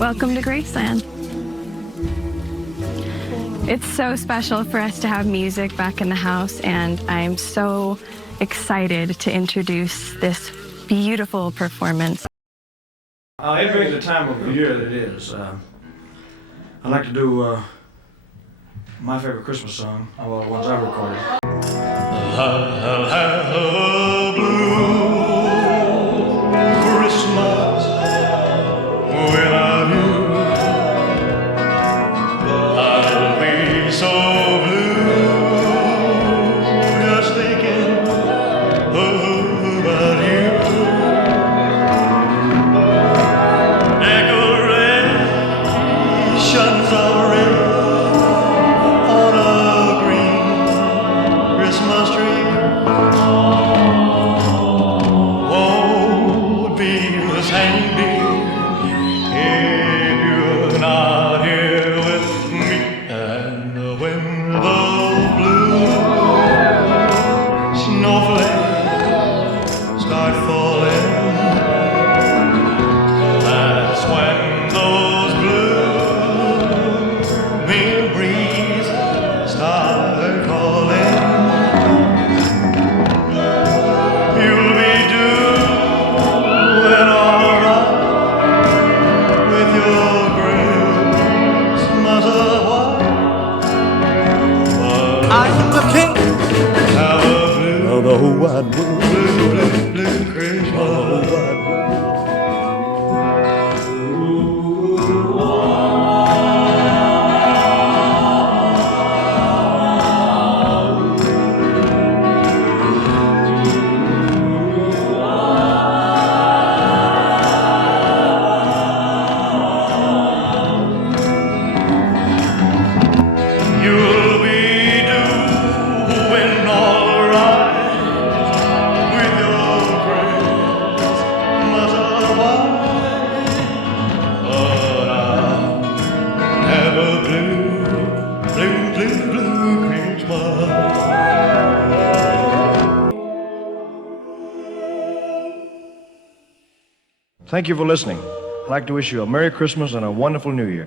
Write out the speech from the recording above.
Welcome to Graceland. It's so special for us to have music back in the house, and I'm so excited to introduce this beautiful performance. It being the time of the year that it is, I'd like to do my favorite Christmas song, of all the ones I've recorded. I'll have a blue Christmas without you. I'll be so blue just thinking about you. Decorations are red on a green Christmas tree. Won't be the same, dear, if you're not here with me. And when the blue snowflakes start falling, that's when those blue memories start calling. You'll be doing alright with your Christmas of white. I'm the king Have a blue, of the whole wide world. blue Christmas. You'll be doing alright with your Christmas of white. But I'll have a blue Christmas. Thank you for listening. I'd like to wish you a Merry Christmas and a wonderful New Year.